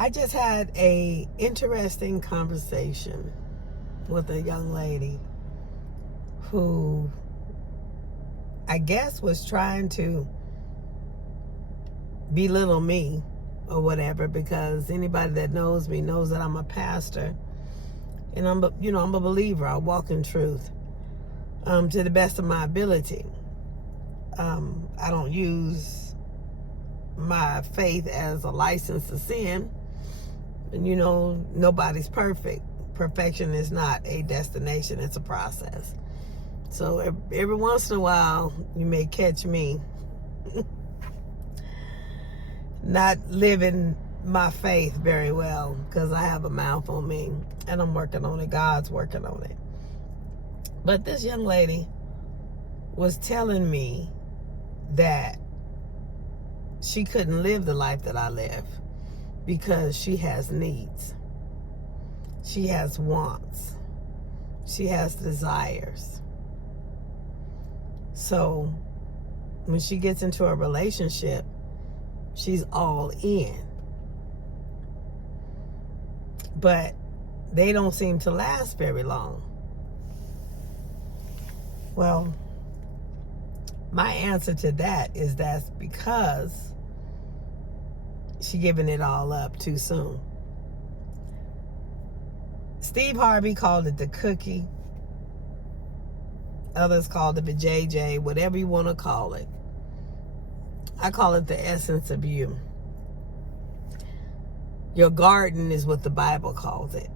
I just had a interesting conversation with a young lady who I guess was trying to belittle me or whatever, because anybody that knows me knows that I'm a pastor and I'm a believer. I walk in truth to the best of my ability. I don't use my faith as a license to sin. And nobody's perfect. Perfection is not a destination, it's a process. So every once in a while, you may catch me not living my faith very well because I have a mouth on me and I'm working on it. God's working on it. But this young lady was telling me that she couldn't live the life that I live because she has needs. She has wants. She has desires. So when she gets into a relationship, she's all in. But they don't seem to last very long. Well, my answer to that is that's because she giving it all up too soon. Steve Harvey called it the cookie. Others called it the JJ, whatever you want to call it. I call it the essence of you. Your garden is what the Bible calls it.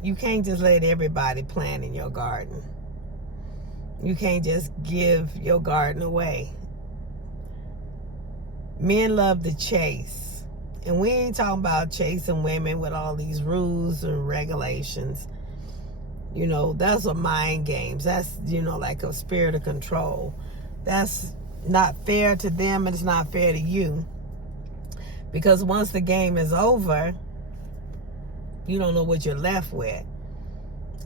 You can't just let everybody plant in your garden. You can't just give your garden away. Men love to chase. And we ain't talking about chasing women with all these rules and regulations. That's a mind games. That's, like a spirit of control. That's not fair to them and it's not fair to you. Because once the game is over, you don't know what you're left with.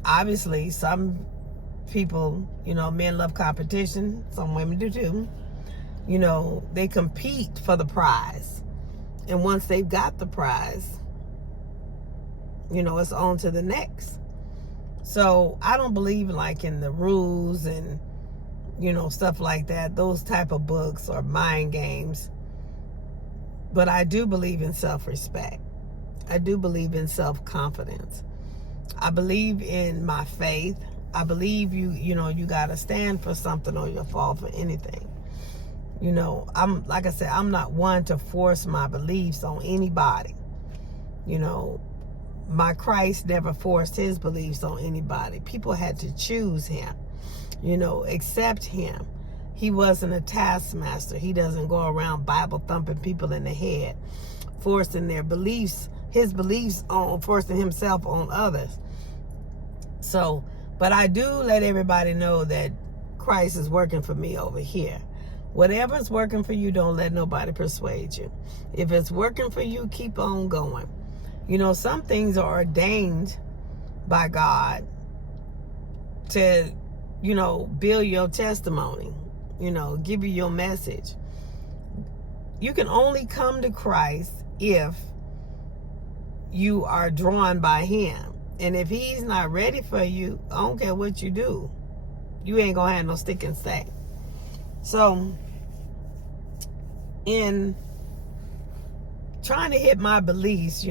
Obviously, some people, men love competition. Some women do too. They compete for the prize. And once they've got the prize, it's on to the next. So I don't believe in the rules and, stuff like that. Those type of books are mind games. But I do believe in self-respect. I do believe in self-confidence. I believe in my faith. I believe you got to stand for something or you'll fall for anything. Like I said, I'm not one to force my beliefs on anybody. My Christ never forced his beliefs on anybody. People had to choose him, accept him. He wasn't a taskmaster. He doesn't go around Bible thumping people in the head, forcing their beliefs, his beliefs on, forcing himself on others. So, but I do let everybody know that Christ is working for me over here. Whatever's working for you, don't let nobody persuade you. If it's working for you, keep on going. Some things are ordained by God to, build your testimony, give you your message. You can only come to Christ if you are drawn by him. And if he's not ready for you, I don't care what you do. You ain't gonna have no stick and stay. So, in trying to hit my beliefs,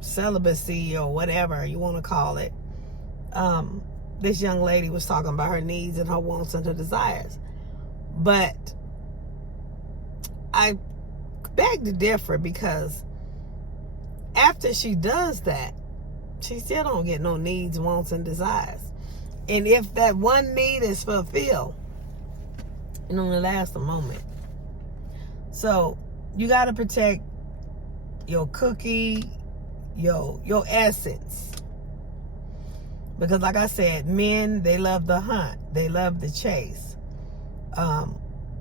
celibacy or whatever you want to call it, this young lady was talking about her needs and her wants and her desires. But I beg to differ, because after she does that, she still don't get no needs, wants, and desires. And if that one need is fulfilled, it only lasts a moment. So you got to protect your cookie, your essence. Because like I said, men, they love the hunt. They love the chase.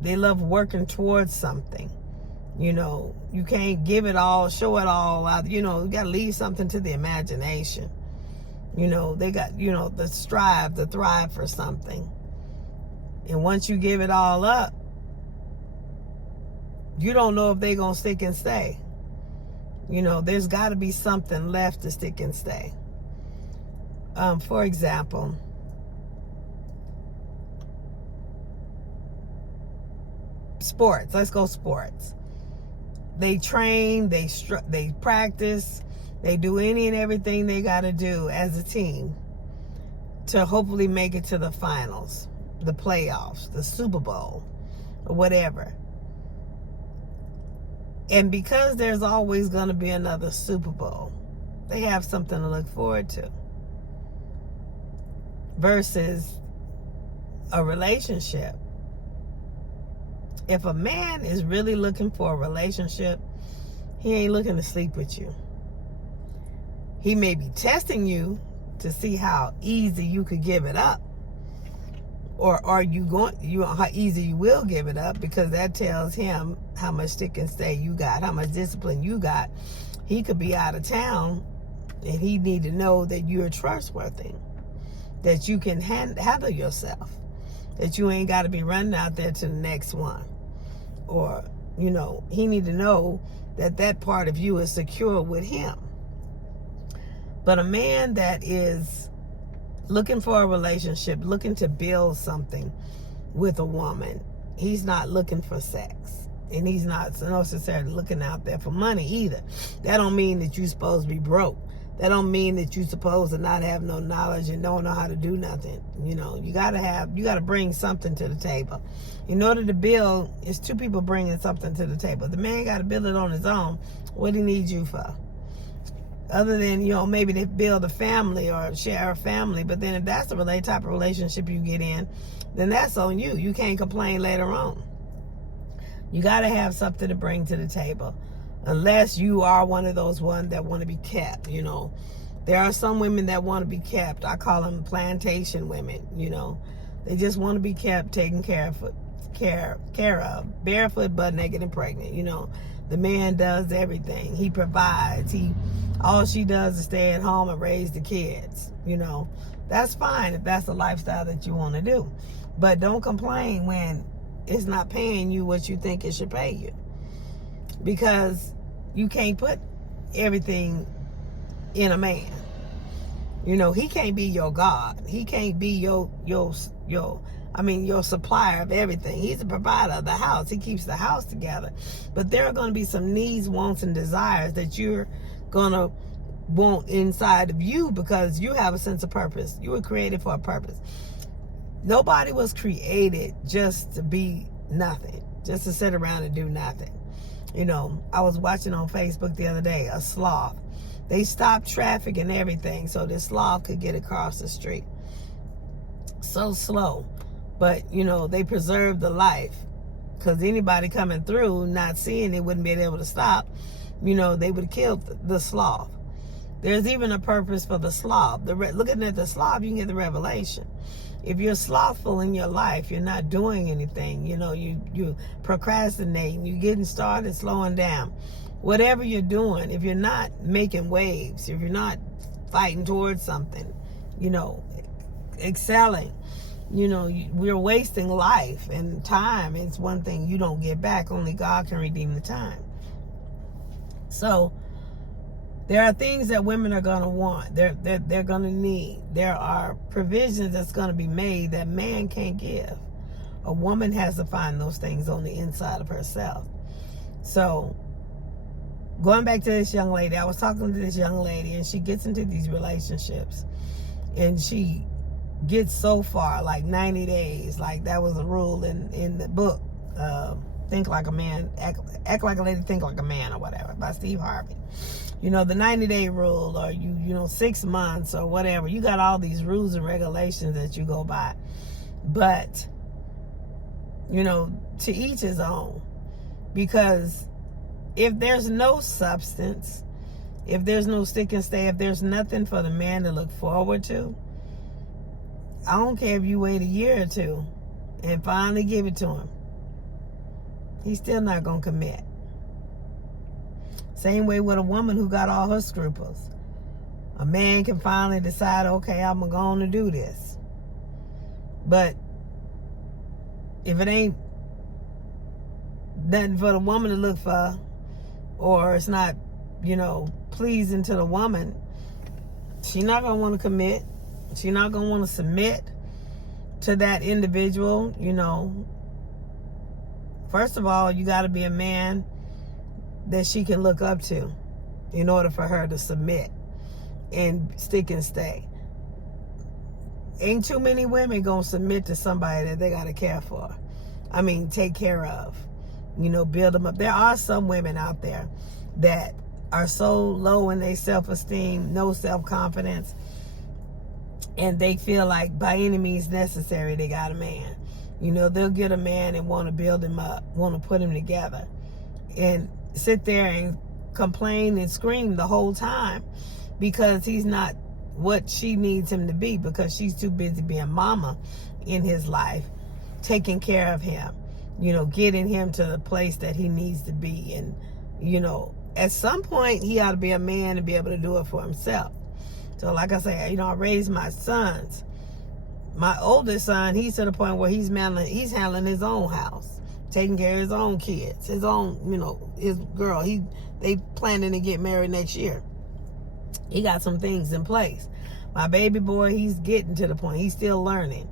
They love working towards something. You can't give it all, show it all out. You got to leave something to the imagination. They got, the strive, to thrive for something. And once you give it all up, you don't know if they're going to stick and stay. There's got to be something left to stick and stay. For example, sports. Let's go sports. They train, they practice, they do any and everything they got to do as a team to hopefully make it to the finals, the playoffs, the Super Bowl, or whatever. And because there's always going to be another Super Bowl, they have something to look forward to. Versus a relationship. If a man is really looking for a relationship, he ain't looking to sleep with you. He may be testing you to see how easy you could give it up. Or how easy you will give it up, because that tells him how much stick and stay you got, how much discipline you got. He could be out of town and he need to know that you're trustworthy, that you can handle yourself, that you ain't got to be running out there to the next one. Or, he need to know that that part of you is secure with him. But a man that is looking for a relationship, looking to build something with a woman, he's not looking for sex. And he's not necessarily looking out there for money either. That don't mean that you're supposed to be broke. That don't mean that you're supposed to not have no knowledge and don't know how to do nothing. You gotta bring something to the table. In order to build, it's two people bringing something to the table. The man got to build it on his own. What he needs you for? Other than, maybe they build a family or share a family. But then if that's the type of relationship you get in, then that's on you. You can't complain later on. You got to have something to bring to the table. Unless you are one of those ones that want to be kept, There are some women that want to be kept. I call them plantation women, They just want to be kept, taken care of, barefoot, butt naked, and pregnant, The man does everything. He provides. All she does is stay at home and raise the kids. That's fine if that's the lifestyle that you want to do. But don't complain when it's not paying you what you think it should pay you. Because you can't put everything in a man. He can't be your God. He can't be your supplier of everything. He's a provider of the house. He keeps the house together. But there are going to be some needs, wants, and desires that you're going to want inside of you, because you have a sense of purpose. You were created for a purpose. Nobody was created just to be nothing, just to sit around and do nothing. I was watching on Facebook the other day, a sloth. They stopped traffic and everything so this sloth could get across the street. So slow. But, they preserved the life. Because anybody coming through, not seeing it, wouldn't be able to stop. They would have killed the sloth. There's even a purpose for the sloth. Looking at the sloth, you can get the revelation. If you're slothful in your life, you're not doing anything. You procrastinating, you're getting started, slowing down. Whatever you're doing, if you're not making waves, if you're not fighting towards something, excelling, we're wasting life and time. It's one thing you don't get back. Only God can redeem the time. So there are things that women are going to want. They're going to need. There are provisions that's going to be made that man can't give. A woman has to find those things on the inside of herself. So going back to this young lady, I was talking to this young lady, and she gets into these relationships, and she gets so far, like 90 days. Like that was a rule in the book, Think Like a Man, Act Like a Lady, Think Like a Man, or whatever, by Steve Harvey. The 90-day rule, or 6 months, or whatever. You got all these rules and regulations that you go by. But, to each his own. Because if there's no substance, if there's no stick and stay, if there's nothing for the man to look forward to, I don't care if you wait a year or two and finally give it to him. He's still not going to commit. Same way with a woman who got all her scruples. A man can finally decide, okay, I'm going to do this. But if it ain't nothing for the woman to look for, or it's not pleasing to the woman, she's not going to want to commit. She's not going to want to submit to that individual. First of all, you got to be a man that she can look up to in order for her to submit and stick and stay. Ain't too many women gonna submit to somebody that they gotta care for. Take care of. Build them up. There are some women out there that are so low in their self-esteem, no self-confidence, and they feel like by any means necessary they got a man. They'll get a man and want to build him up, want to put him together, and sit there and complain and scream the whole time because he's not what she needs him to be, because she's too busy being mama in his life, taking care of him, getting him to the place that he needs to be. And, at some point he ought to be a man and be able to do it for himself. So like I say, I raised my sons. My oldest son, he's to the point where he's handling his own house, taking care of his own kids, his own, his girl. They planning to get married next year. He got some things in place. My baby boy, he's getting to the point. He's still learning.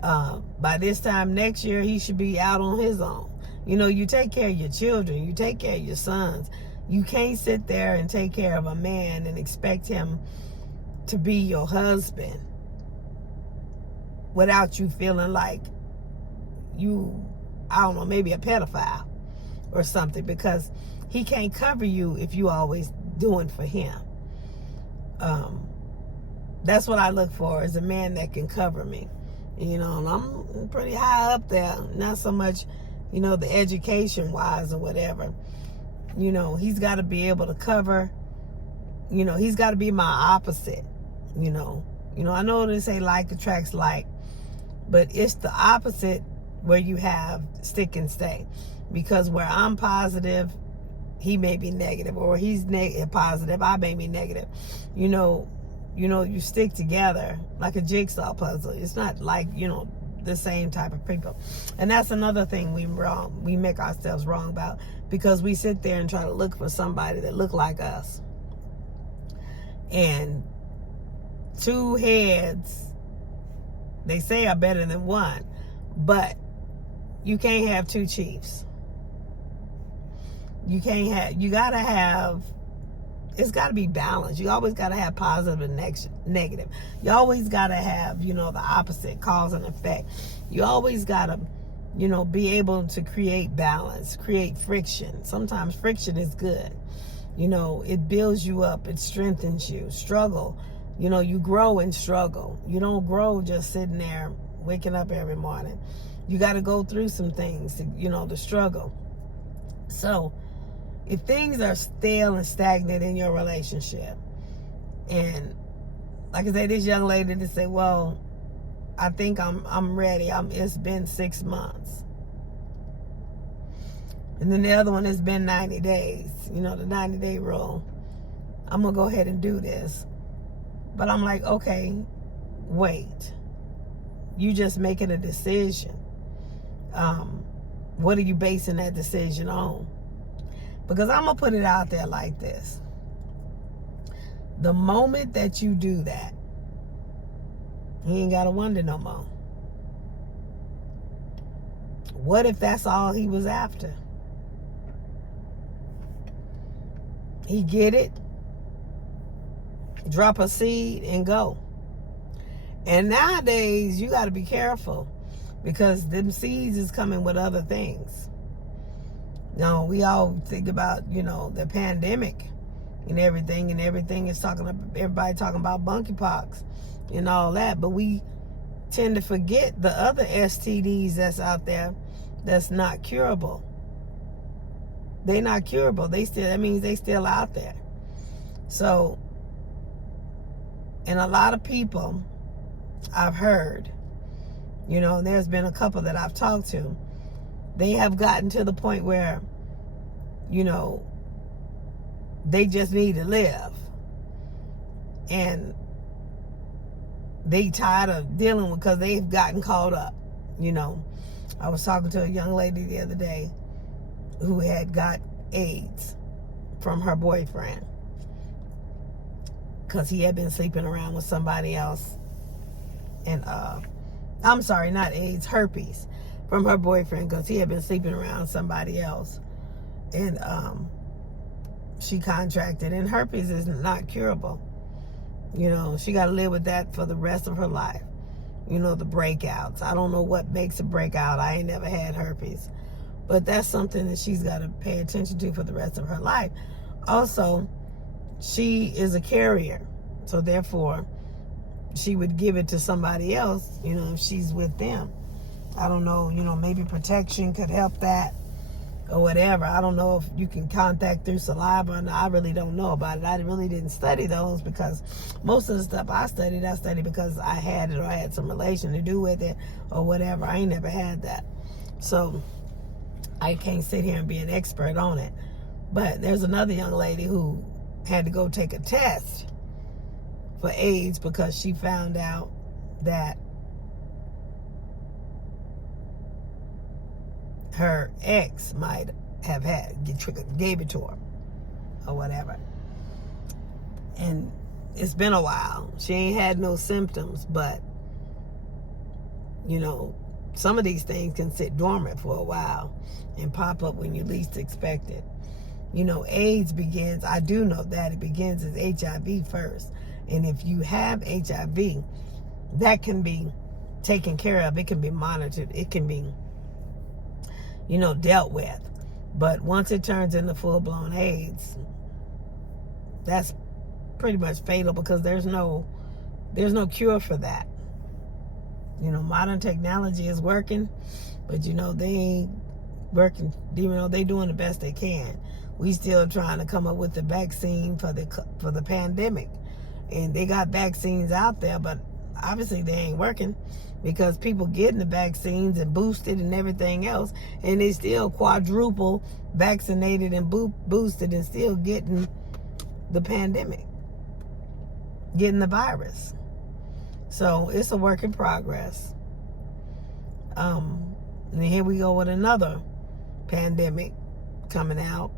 By this time next year, he should be out on his own. You take care of your children. You take care of your sons. You can't sit there and take care of a man and expect him to be your husband without you feeling like maybe a pedophile or something, because he can't cover you if you always doing for him. That's what I look for, is a man that can cover me. And I'm pretty high up there. Not so much, the education wise or whatever. He's got to be able to cover. He's got to be my opposite. I know they say like attracts like, but it's the opposite where you have stick and stay. Because where I'm positive, he may be negative, or he's positive, I may be negative. You stick together like a jigsaw puzzle. It's not like, the same type of people. And that's another thing we make ourselves wrong about, because we sit there and try to look for somebody that look like us. And two heads, they say, are better than one, but you can't have two chiefs. You gotta have, it's gotta be balanced. You always gotta have positive and negative. You always gotta have, the opposite, cause and effect. You always gotta, be able to create balance, create friction. Sometimes friction is good. It builds you up, it strengthens you. Struggle, you grow in struggle. You don't grow just sitting there, waking up every morning. You gotta go through some things, to struggle. So, if things are stale and stagnant in your relationship, and like I say, this young lady to say, well, I think I'm ready. It's been 6 months. And then the other one has been 90 days, the 90-day rule. I'm going to go ahead and do this. But I'm like, okay, wait. You just making a decision. What are you basing that decision on? Because I'm going to put it out there like this. The moment that you do that, he ain't got to wonder no more. What if that's all he was after? He get it, drop a seed, and go. And nowadays, you got to be careful, because them seeds is coming with other things. We all think about, the pandemic and everything is everybody talking about monkeypox and all that, but we tend to forget the other STDs that's out there that's not curable. They're not curable. That means they still out there. So, and a lot of people I've heard, there's been a couple that I've talked to, they have gotten to the point where, they just need to live. And they tired of dealing with, because they've gotten caught up. I was talking to a young lady the other day who had got AIDS from her boyfriend, because he had been sleeping around with somebody else. And I'm sorry, not AIDS, herpes, from her boyfriend, because he had been sleeping around somebody else. And she contracted, and herpes is not curable. You know, she got to live with that for the rest of her life. You know, the breakouts. I don't know what makes a breakout. I ain't never had herpes. But that's something that she's got to pay attention to for the rest of her life. Also, she is a carrier. So therefore, she would give it to somebody else, you know, if she's with them. I don't know, you know, maybe protection could help that or whatever. I don't know if you can contact through saliva or not. I really don't know about it. I really didn't study those, because most of the stuff I studied because I had it or I had some relation to do with it or whatever. I ain't never had that. So I can't sit here and be an expert on it. But there's another young lady who had to go take a test for AIDS because she found out that her ex might have gave it to her or whatever. And it's been a while. She ain't had no symptoms, but you know, some of these things can sit dormant for a while and pop up when you least expect it. You know, AIDS begins, I do know that it begins as HIV first. And if you have HIV, that can be taken care of. It can be monitored. It can be, you know, dealt with. But once it turns into full-blown AIDS, that's pretty much fatal, because there's no cure for that. You know, modern technology is working, but you know, they ain't working, even though they doing the best they can. We still trying to come up with the vaccine for the pandemic. And they got vaccines out there, but obviously they ain't working, because people getting the vaccines and boosted and everything else, and they still quadruple vaccinated and boosted and still getting the pandemic, getting the virus. So it's a work in progress. And here we go with another pandemic coming out.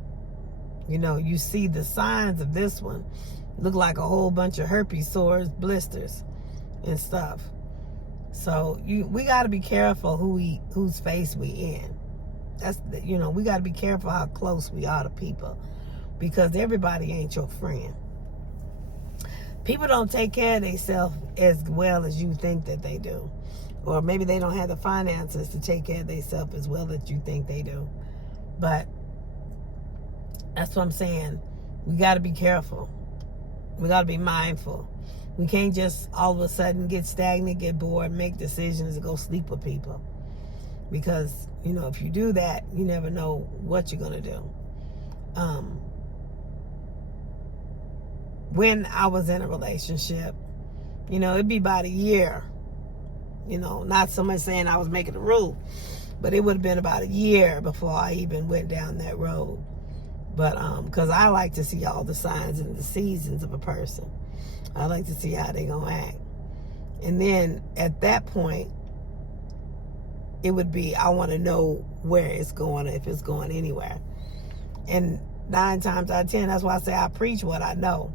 You know, you see the signs of this one. Look like a whole bunch of herpes sores, blisters, and stuff. So we got to be careful whose face we in. That's, you know, we got to be careful how close we are to people, because everybody ain't your friend. People don't take care of themselves as well as you think that they do, or maybe they don't have the finances to take care of themselves as well as you think they do. But that's what I'm saying. We got to be careful. We got to be mindful. We can't just all of a sudden get stagnant, get bored, make decisions, and go sleep with people. Because, you know, if you do that, you never know what you're going to do. When I was in a relationship, you know, it'd be about a year. You know, not so much saying I was making a rule, but it would have been about a year before I even went down that road. But because I like to see all the signs and the seasons of a person. I like to see how they gonna act. And then at that point, it would be, I want to know where it's going, if it's going anywhere. And 9 times out of 10, that's why I say I preach what I know.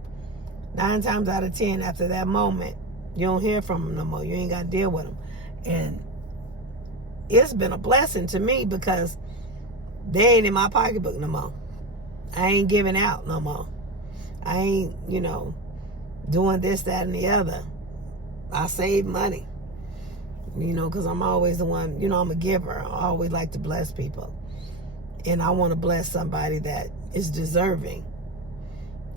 9 times out of 10, after that moment, you don't hear from them no more. You ain't got to deal with them. And it's been a blessing to me, because they ain't in my pocketbook no more. I ain't giving out no more. I ain't, you know, doing this, that, and the other. I save money, you know, because I'm always the one, you know, I'm a giver. I always like to bless people. And I want to bless somebody that is deserving.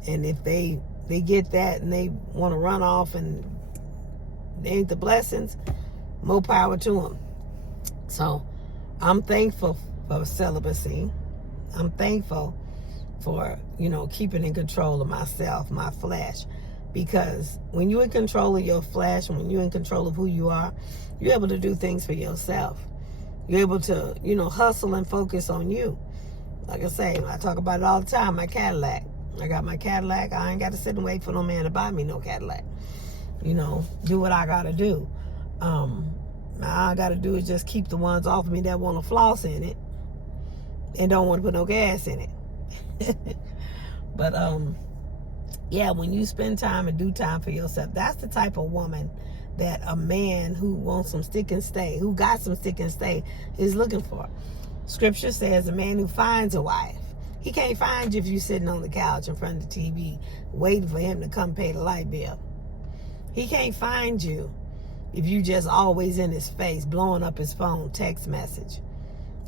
And if they get that and they want to run off and they ain't the blessings, more power to them. So I'm thankful for celibacy. I'm thankful for, you know, keeping in control of myself, my flesh. Because when you're in control of your flesh, when you're in control of who you are, you're able to do things for yourself. You're able to, you know, hustle and focus on you. Like I say, I talk about it all the time, my Cadillac. I got my Cadillac. I ain't got to sit and wait for no man to buy me no Cadillac. You know, do what I got to do. All I got to do is just keep the ones off of me that want to floss in it and don't want to put no gas in it. But yeah, when you spend time and do time for yourself, that's the type of woman that a man who wants some stick and stay, who got some stick and stay, is looking for. Scripture says a man who finds a wife, he can't find you if you're sitting on the couch in front of the TV waiting for him to come pay the light bill. He can't find you if you just always in his face, blowing up his phone, text message,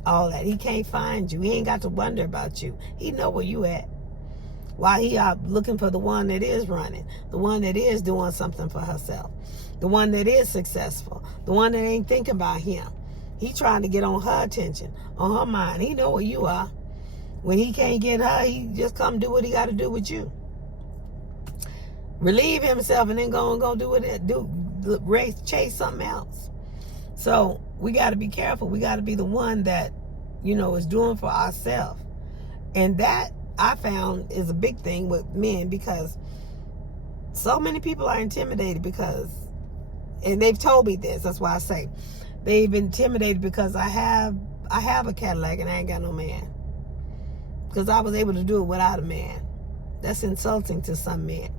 all that. He can't find you. He ain't got to wonder about you. He know where you at. While he out looking for the one that is running, the one that is doing something for herself, the one that is successful, the one that ain't thinking about him. He trying to get on her attention, on her mind. He know where you are. When he can't get her, he just come do what he got to do with you. Relieve himself and then go do what it do. Race, chase something else. So we got to be careful. We got to be the one that, is doing for ourselves. And that, I found, is a big thing with men, because so many people are intimidated because, and they've told me this, that's why I say, they've been intimidated because I have a Cadillac and I ain't got no man. Because I was able to do it without a man. That's insulting to some men.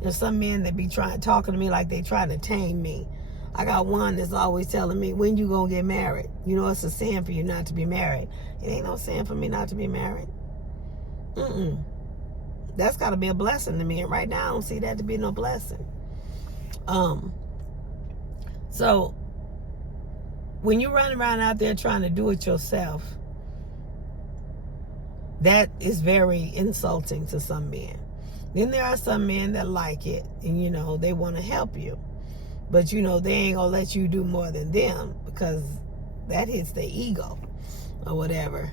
There's some men that be talking to me like they trying to tame me. I got one that's always telling me, when you gonna get married? It's a sin for you not to be married. It ain't no sin for me not to be married. That's got to be a blessing to me. And right now, I don't see that to be no blessing. So when you run around out there trying to do it yourself, that is very insulting to some men. Then there are some men that like it, and they want to help you, but they ain't gonna let you do more than them, because that hits their ego or whatever.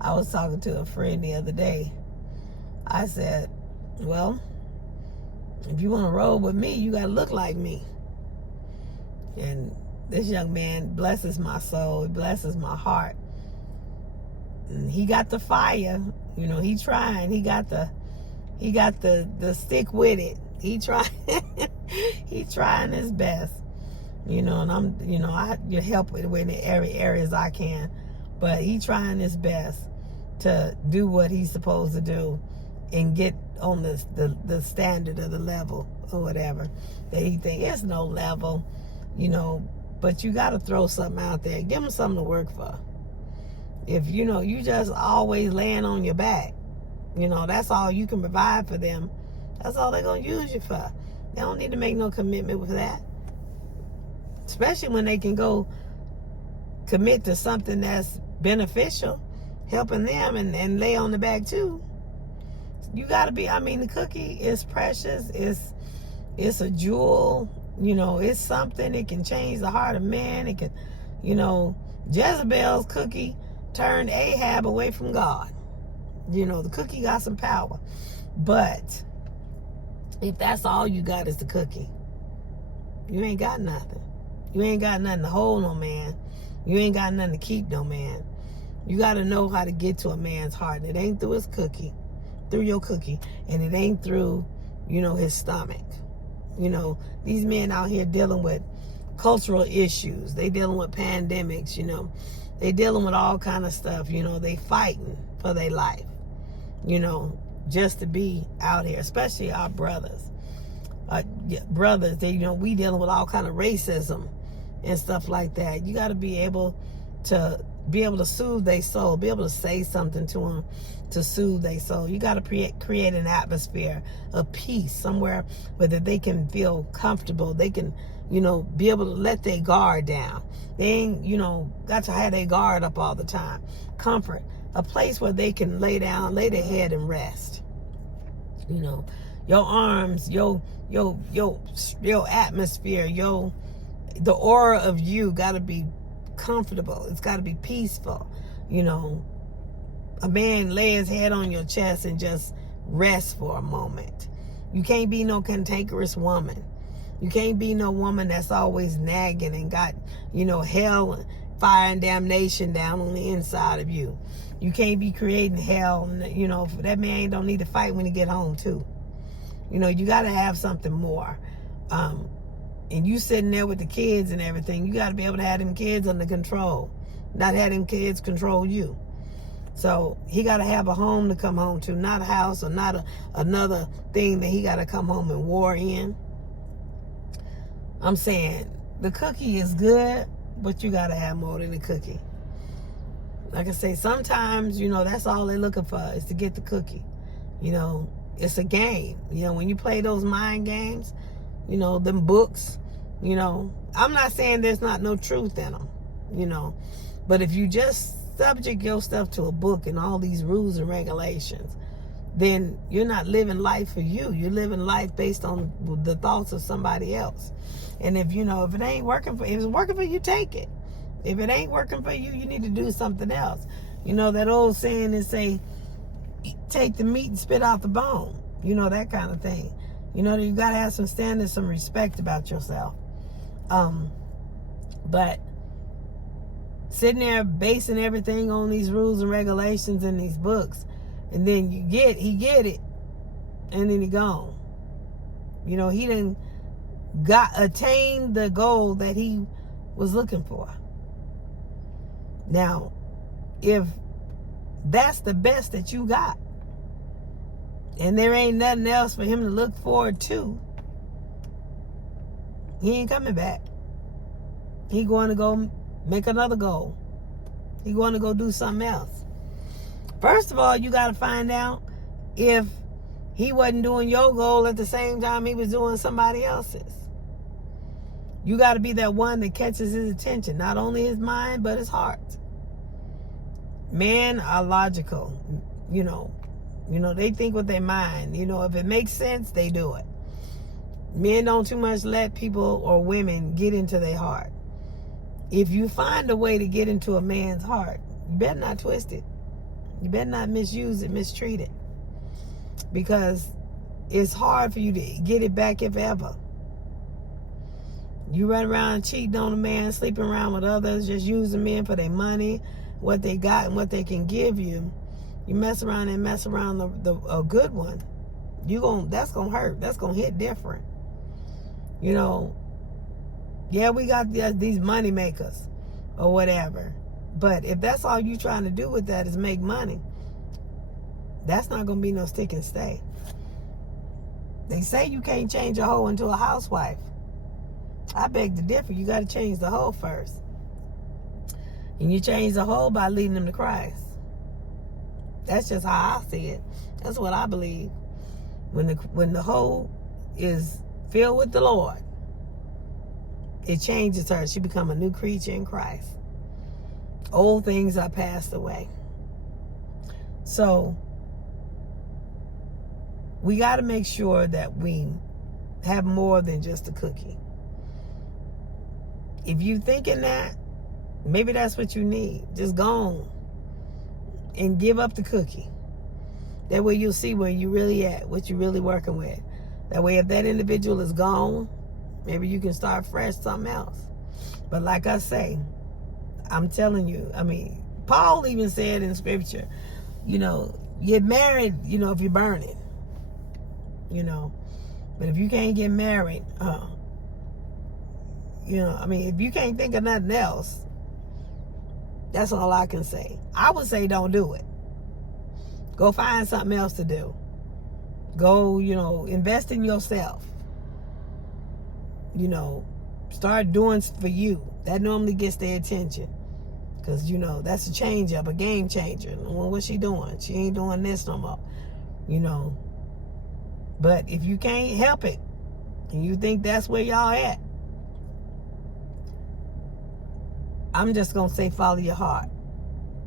I was talking to a friend the other day. I said, well, if you want to roll with me, you got to look like me. And this young man blesses my soul, blesses my heart. And he got the fire, he trying. He got the stick with it. He trying, he trying his best, and I'm, I help with in every areas I can, but he trying his best to do what he's supposed to do and get on the standard of the level or whatever that he think. It's no level, but you got to throw something out there. Give them something to work for. If, you just always laying on your back, that's all you can provide for them. That's all they're going to use you for. They don't need to make no commitment with that. Especially when they can go commit to something that's beneficial, helping them and lay on the back too. You got to be, the cookie is precious. It's a jewel. It's something. It can change the heart of man. It can, Jezebel's cookie turned Ahab away from God. The cookie got some power. But if that's all you got is the cookie, you ain't got nothing. You ain't got nothing to hold no man. You ain't got nothing to keep no man. You got to know how to get to a man's heart. And it ain't through his cookie, through your cookie. And it ain't through, his stomach. These men out here dealing with cultural issues. They dealing with pandemics, They dealing with all kind of stuff, They fighting for their life, just to be out here, especially our brothers. Brothers, we dealing with all kind of racism and stuff like that. You got to be able to soothe their soul, be able to say something to them to soothe their soul. You got to create an atmosphere of peace somewhere where they can feel comfortable. They can, be able to let their guard down. They ain't, got to have their guard up all the time. Comfort, a place where they can lay down, lay their head and rest. Your arms, your atmosphere, the aura of you got to be comfortable. It's got to be peaceful. A man lay his head on your chest and just rest for a moment. You can't be no cantankerous woman. You can't be no woman that's always nagging and got, hell, fire, and damnation down on the inside of you. You can't be creating hell. That man don't need to fight when he get home too. You got to have something more. And you sitting there with the kids and everything, you got to be able to have them kids under control, not have them kids control you. So he got to have a home to come home to, not a house or not another thing that he got to come home and war in. I'm saying the cookie is good, but you got to have more than the cookie. Like I say, sometimes, that's all they're looking for is to get the cookie. It's a game. When you play those mind games, them books, I'm not saying there's not no truth in them, but if you just subject yourself to a book and all these rules and regulations, then you're not living life for you. You're living life based on the thoughts of somebody else. And if it ain't working if it's working for you, take it. If it ain't working for you, you need to do something else. That old saying is say, take the meat and spit out the bone. That kind of thing. You got to have some standards, some respect about yourself. But sitting there basing everything on these rules and regulations in these books, and then he get it, and then he gone. He done attained the goal that he was looking for. Now, if that's the best that you got, and there ain't nothing else for him to look forward to, he ain't coming back. He going to go make another goal. He going to go do something else. First of all, you got to find out if he wasn't doing your goal at the same time he was doing somebody else's. You got to be that one that catches his attention, not only his mind, but his heart. Men are logical, they think with their mind. If it makes sense, they do it. Men don't too much let people or women get into their heart. If you find a way to get into a man's heart, you better not twist it. You better not misuse it, mistreat it. Because it's hard for you to get it back if ever. You run around cheating on a man, sleeping around with others, just using men for their money, what they got and what they can give you. You mess around a good one. That's gonna hurt. That's gonna hit different. Yeah, we got these money makers or whatever. But if that's all you trying to do with that is make money, that's not gonna be no stick and stay. They say you can't change a hoe into a housewife. I beg to differ. You got to change the hoe first. And you change the hoe by leading them to Christ. That's just how I see it. That's what I believe. When the hoe is filled with the Lord, it changes her. She becomes a new creature in Christ. Old things are passed away. So we got to make sure that we have more than just a cookie. If you thinking that, maybe that's what you need. Just go on and give up the cookie. That way you'll see where you really at, what you're really working with. That way if that individual is gone, maybe you can start fresh something else. But like I say, I'm telling you, Paul even said in scripture, get married, if you're burning. But if you can't get married, if you can't think of nothing else, that's all I can say. I would say don't do it. Go find something else to do. Go, invest in yourself. Start doing for you. That normally gets their attention. Because, that's a change up, a game changer. Well, what's she doing? She ain't doing this no more. But if you can't help it, and you think that's where y'all at, I'm just going to say follow your heart.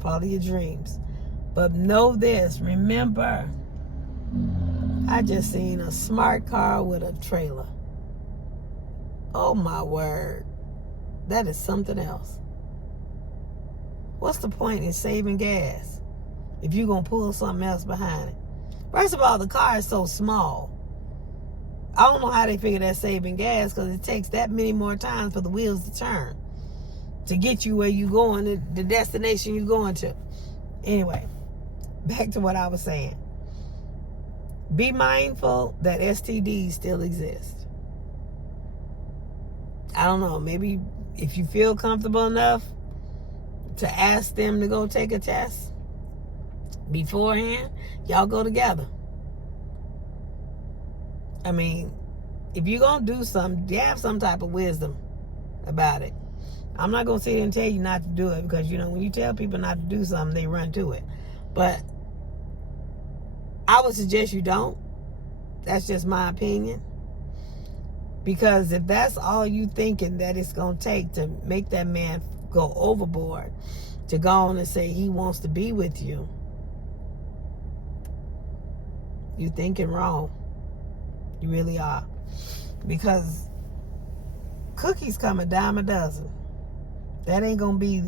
Follow your dreams. But know this, remember, I just seen a smart car with a trailer. Oh my word. That is something else. What's the point in saving gas if you're going to pull something else behind it? First of all, the car is so small. I don't know how they figure that saving gas, because it takes that many more times for the wheels to turn to get you where you going, the destination you're going to. Anyway, back to what I was saying. Be mindful that STDs still exist. I don't know, maybe if you feel comfortable enough to ask them to go take a test, beforehand, y'all go together. I mean, if you're going to do something, you have some type of wisdom about it. I'm not going to sit here and tell you not to do it because, when you tell people not to do something, they run to it. But I would suggest you don't. That's just my opinion. Because if that's all you thinking that it's going to take to make that man go overboard, to go on and say he wants to be with you, you're thinking wrong. You really are. Because cookies come a dime a dozen. That ain't going to be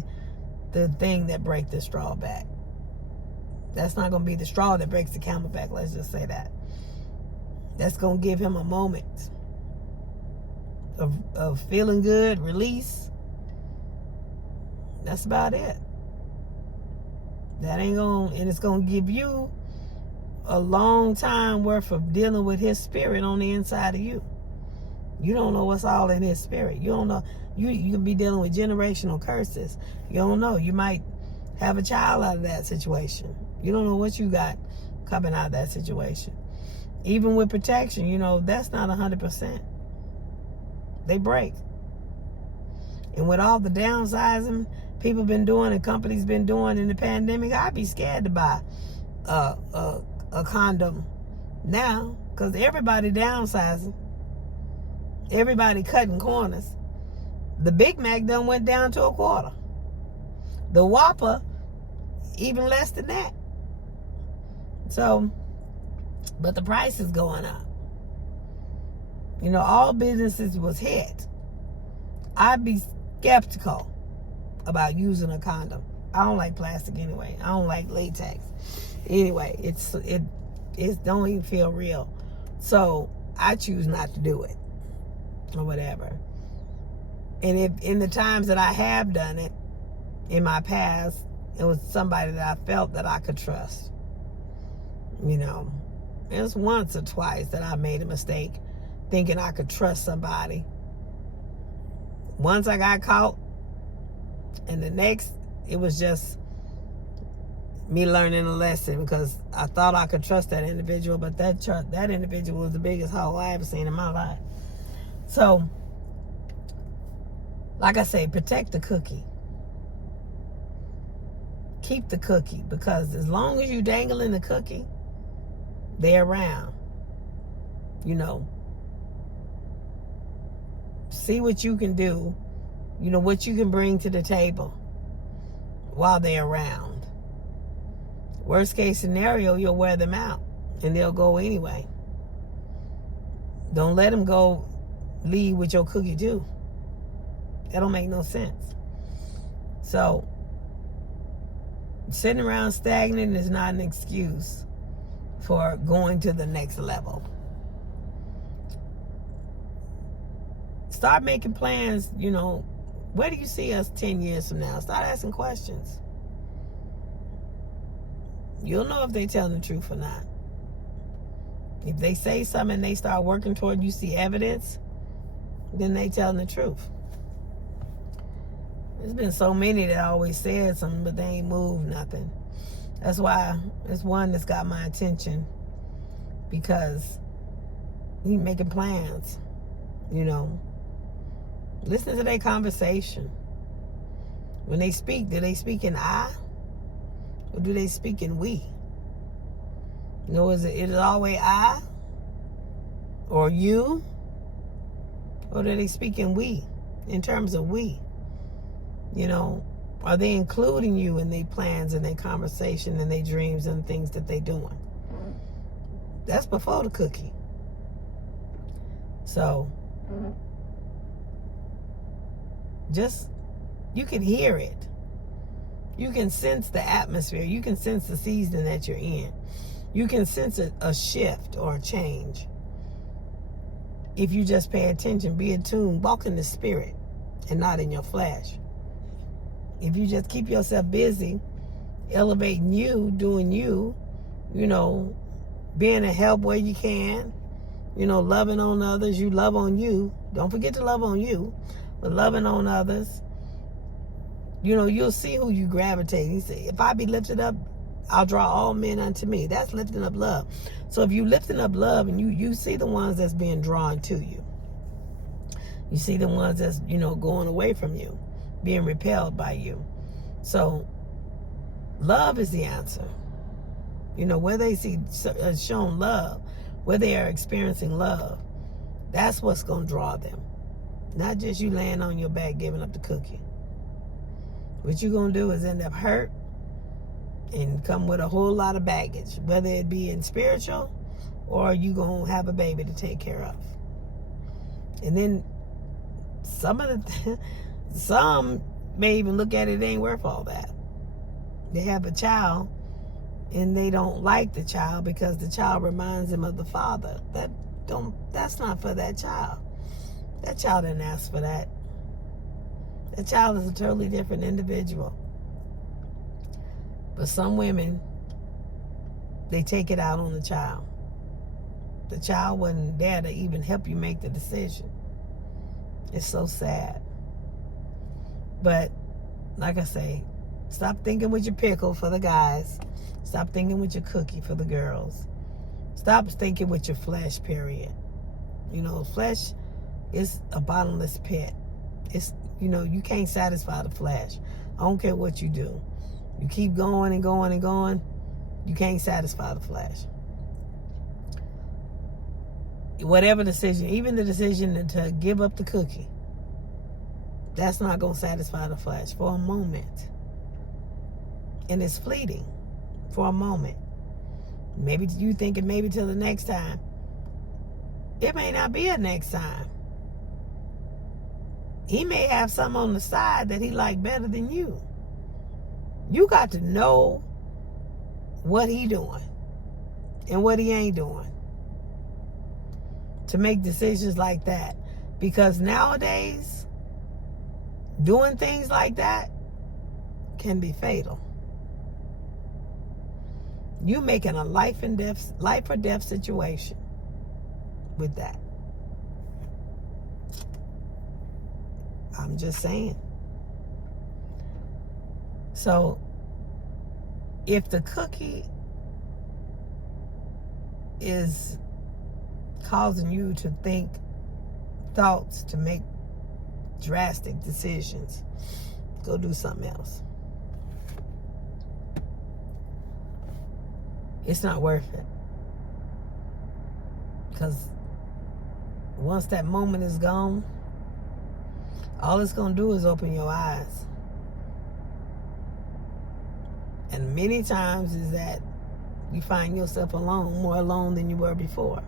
the thing that breaks the straw back. That's not going to be the straw that breaks the camel back. Let's just say that. That's going to give him a moment of feeling good, release. That's about it. That ain't going, and it's going to give you a long time worth of dealing with his spirit on the inside of you. You don't know what's all in his spirit. You don't know. You can be dealing with generational curses. You don't know. You might have a child out of that situation. You don't know what you got coming out of that situation. Even with protection, that's not 100%. They break. And with all the downsizing people been doing and companies been doing in the pandemic, I'd be scared to buy a condom now because everybody downsizing. Everybody cutting corners. The Big Mac done went down to $0.25. The Whopper, even less than that. So, but the price is going up. All businesses was hit. I'd be skeptical about using a condom. I don't like plastic anyway. I don't like latex. Anyway, it don't even feel real. So I choose not to do it or whatever. And if in the times that I have done it in my past, it was somebody that I felt that I could trust. It was once or twice that I made a mistake thinking I could trust somebody. Once I got caught, and the next, it was just me learning a lesson because I thought I could trust that individual, but that individual was the biggest hoe I ever seen in my life. So, like I say, protect the cookie. Keep the cookie, because as long as you dangling the cookie, they're around. See what you can do, what you can bring to the table while they're around. Worst case scenario, you'll wear them out and they'll go anyway. Don't let them go leave with your cookie too. That don't make no sense. So, sitting around stagnant is not an excuse for going to the next level. Start making plans, where do you see us 10 years from now? Start asking questions. You'll know if they're telling the truth or not. If they say something and they start working toward you see evidence, then they telling the truth. There's been so many that always said something, but they ain't moved nothing. That's why it's one that's got my attention, because he's making plans, Listen to their conversation. When they speak, do they speak in I? Or do they speak in we? Is it always I? Or you? Or do they speak in we? In terms of we? Are they including you in their plans and their conversation and their dreams and things that they're doing? That's before the cookie. So, just, you can hear it. You can sense the atmosphere. You can sense the season that you're in. You can sense a shift or a change. If you just pay attention, be attuned, walk in the spirit and not in your flesh. If you just keep yourself busy, elevating you, doing you, being a help where you can, loving on others, you love on you. Don't forget to love on you, but loving on others, you'll see who you gravitate. He said, if I be lifted up, I'll draw all men unto me. That's lifting up love. So if you lifting up love and you see the ones that's being drawn to you, you see the ones that's, going away from you, being repelled by you. So love is the answer. Where they see shown love, where they are experiencing love, that's what's going to draw them. Not just you laying on your back giving up the cookie. What you're going to do is end up hurt and come with a whole lot of baggage, whether it be in spiritual or you going to have a baby to take care of. And then some may even look at it ain't worth all that. They have a child and they don't like the child because the child reminds them of the father. That's not for that child. That child didn't ask for that. That child is a totally different individual. But some women, they take it out on the child. The child wasn't there to even help you make the decision. It's so sad. But like I say, stop thinking with your pickle for the guys. Stop thinking with your cookie for the girls. Stop thinking with your flesh, period. Flesh is a bottomless pit. It's, you can't satisfy the flesh. I don't care what you do. You keep going and going and going, you can't satisfy the flesh. Whatever decision, even the decision to give up the cookie, that's not going to satisfy the flesh for a moment. And it's fleeting for a moment. Maybe you thinking maybe till the next time. It may not be a next time. He may have something on the side that he like better than you. You got to know what he doing and what he ain't doing to make decisions like that. Because nowadays, doing things like that can be fatal. You making a life or death situation with that. I'm just saying. So, if the cookie is causing you to think thoughts, to make drastic decisions, go do something else. It's not worth it. Because once that moment is gone, all it's going to do is open your eyes. And many times is that you find yourself alone, more alone than you were before.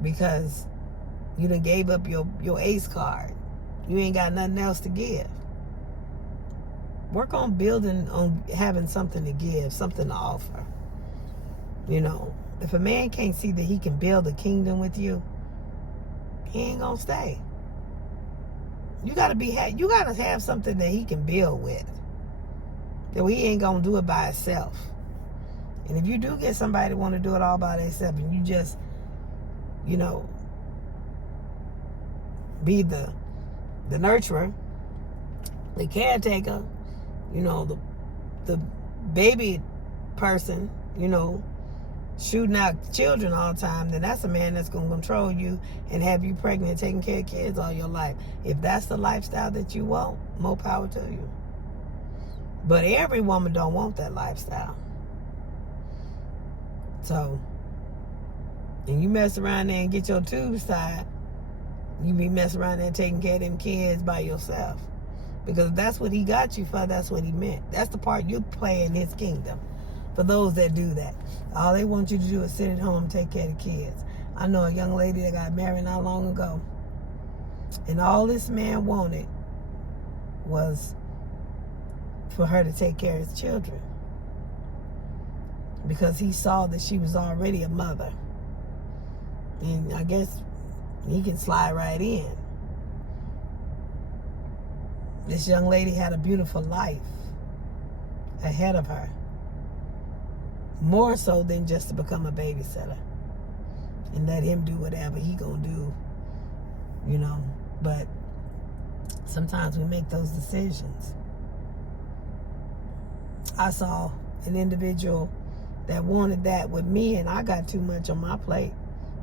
Because you done gave up your ace card. You ain't got nothing else to give. Work on building, on having something to give, something to offer. If a man can't see that he can build a kingdom with you, he ain't gonna stay. You gotta have something that he can build with. That he ain't gonna do it by himself. And if you do get somebody to want to do it all by themselves, and you just, be the nurturer, the caretaker, the baby person, shooting out children all the time, then that's a man that's going to control you and have you pregnant and taking care of kids all your life. If that's the lifestyle that you want, more power to you. But every woman don't want that lifestyle. So, and you mess around there and get your tubes tied, you be messing around there taking care of them kids by yourself. Because if that's what he got you for, that's what he meant. That's the part you play in his kingdom. For those that do that, all they want you to do is sit at home and take care of the kids. I know a young lady that got married not long ago, and all this man wanted was for her to take care of his children, because he saw that she was already a mother, and I guess he can slide right in. This young lady had a beautiful life ahead of her, more so than just to become a babysitter and let him do whatever he gonna do, but sometimes we make those decisions I saw an individual that wanted that with me, and I got too much on my plate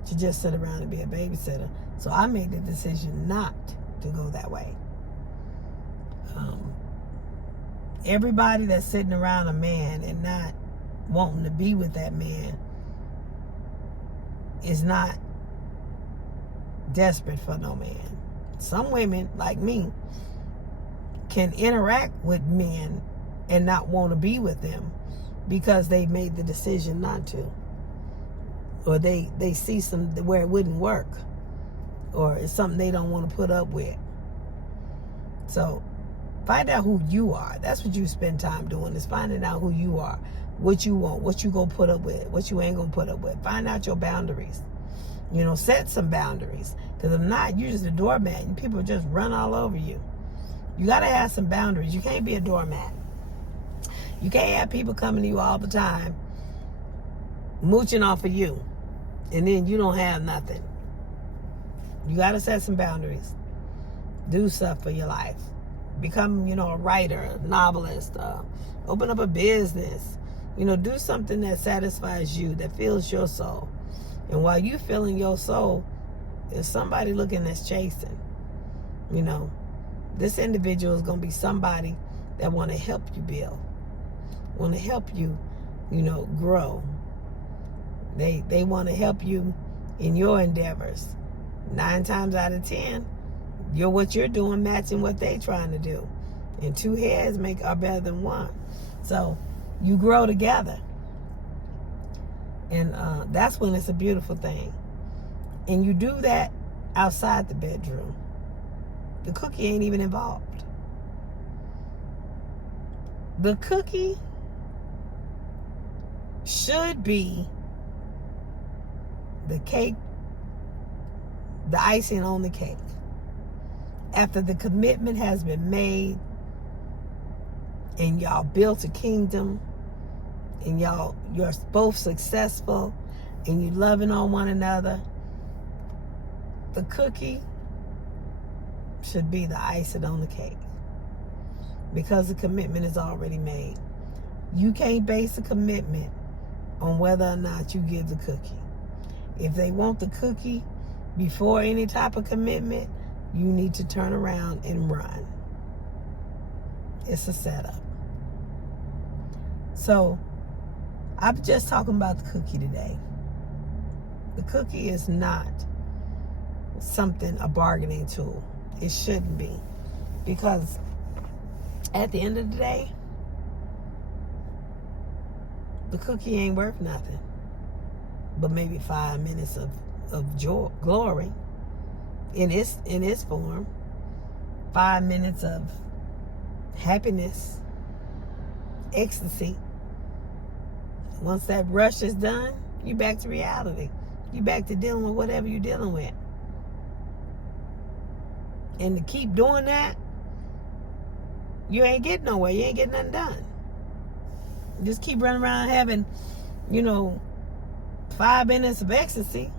to just sit around and be a babysitter. So I made the decision not to go that way. Everybody that's sitting around a man and not wanting to be with that man is not desperate for no man. Some women, like me, can interact with men and not want to be with them because they made the decision not to. Or they see some where it wouldn't work. Or it's something they don't want to put up with. So find out who you are. That's what you spend time doing, is finding out who you are, what you want, what you gonna put up with, what you ain't gonna put up with. Find out your boundaries. Set some boundaries. Because if not, you're just a doormat and people just run all over you. You gotta have some boundaries. You can't be a doormat. You can't have people coming to you all the time, mooching off of you, and then you don't have nothing. You gotta set some boundaries. Do stuff for your life. Become, a writer, a novelist, open up a business. Do something that satisfies you, that fills your soul. And while you feeling your soul, there's somebody looking that's chasing. This individual is going to be somebody that want to help you build, want to help you, grow. They want to help you in your endeavors. 9 times out of 10, what you're doing matching what they trying to do. And 2 heads are better than 1. So you grow together. And that's when it's a beautiful thing. And you do that outside the bedroom. The cookie ain't even involved. The cookie should be the cake, the icing on the cake. After the commitment has been made and y'all built a kingdom and you're both successful and you loving on one another, the cookie should be the icing on the cake because the commitment is already made. You can't base a commitment on whether or not you give the cookie. If they want the cookie before any type of commitment, you need to turn around and run. It's a setup. So, I'm just talking about the cookie today. The cookie is not a bargaining tool. It shouldn't be. Because at the end of the day, the cookie ain't worth nothing. But maybe 5 minutes of joy, glory in its form. 5 minutes of happiness, ecstasy. Once that rush is done, you back to reality. You back to dealing with whatever you're dealing with. And to keep doing that, you ain't getting nowhere. You ain't getting nothing done. Just keep running around having, 5 minutes of ecstasy.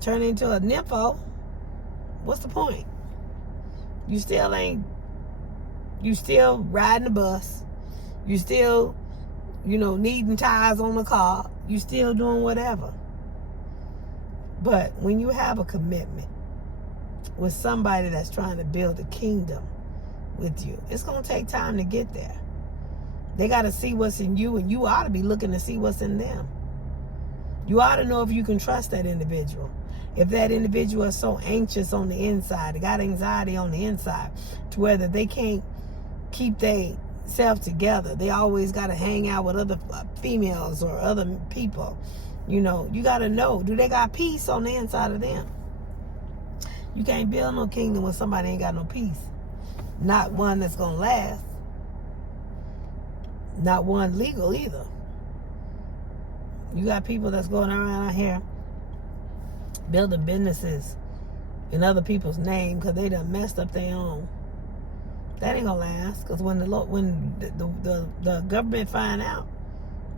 Turn into a nympho. What's the point? You still riding the bus. You still, needing tires on the car. You still doing whatever. But when you have a commitment with somebody that's trying to build a kingdom with you, it's going to take time to get there. They got to see what's in you, and you ought to be looking to see what's in them. You ought to know if you can trust that individual. If that individual is so anxious on the inside, they got anxiety on the inside, to where that they can't keep their self together. They always got to hang out with other females or other people. You got to know, do they got peace on the inside of them? You can't build no kingdom when somebody ain't got no peace. Not one that's going to last. Not one legal either. You got people that's going around out here building businesses in other people's name because they done messed up their own. That ain't gonna last, because when the government find out,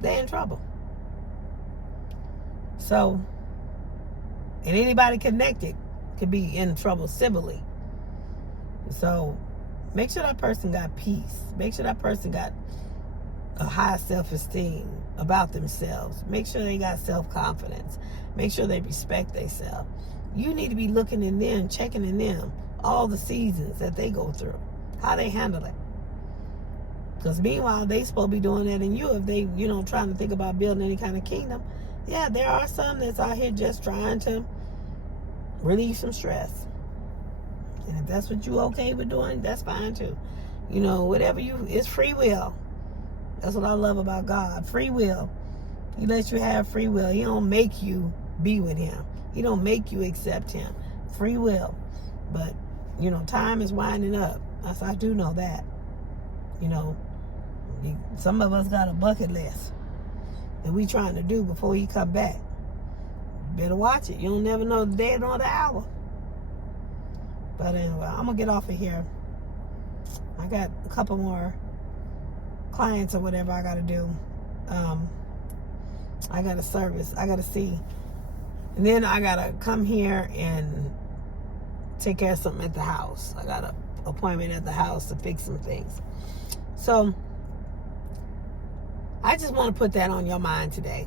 they in trouble. So, and anybody connected could be in trouble civilly. So, Make sure that person got peace. Make sure that person got a high self-esteem about themselves. Make sure they got self-confidence. Make sure they respect themselves. You need to be looking in them, checking in them, all the seasons that they go through, how they handle it. Because meanwhile, they supposed to be doing that in you if they, trying to think about building any kind of kingdom. Yeah, there are some that's out here just trying to relieve some stress. And if that's what you okay with doing, that's fine too. Whatever it's free will. That's what I love about God. Free will. He lets you have free will. He don't make you be with him. He don't make you accept him. Free will. But, time is winding up. I do know that. Some of us got a bucket list that we trying to do before he come back. Better watch it. You don't never know the day nor the hour. But anyway, I'm going to get off of here. I got a couple more clients or whatever I got to do. I got a service I got to see. And then I got to come here and take care of something at the house. I got an appointment at the house to fix some things. So, I just want to put that on your mind today.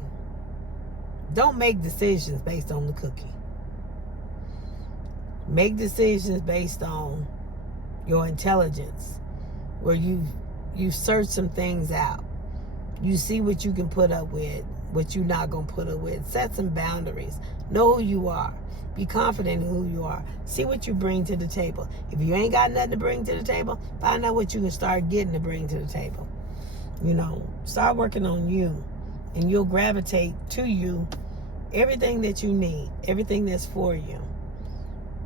Don't make decisions based on the cookie. Make decisions based on your intelligence, where you search some things out. You see what you can put up with, what you're not going to put up with. Set some boundaries. Know who you are. Be confident in who you are. See what you bring to the table. If you ain't got nothing to bring to the table, find out what you can start getting to bring to the table. Start working on you, and you'll gravitate to you everything that you need, everything that's for you.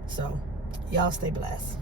So, y'all stay blessed.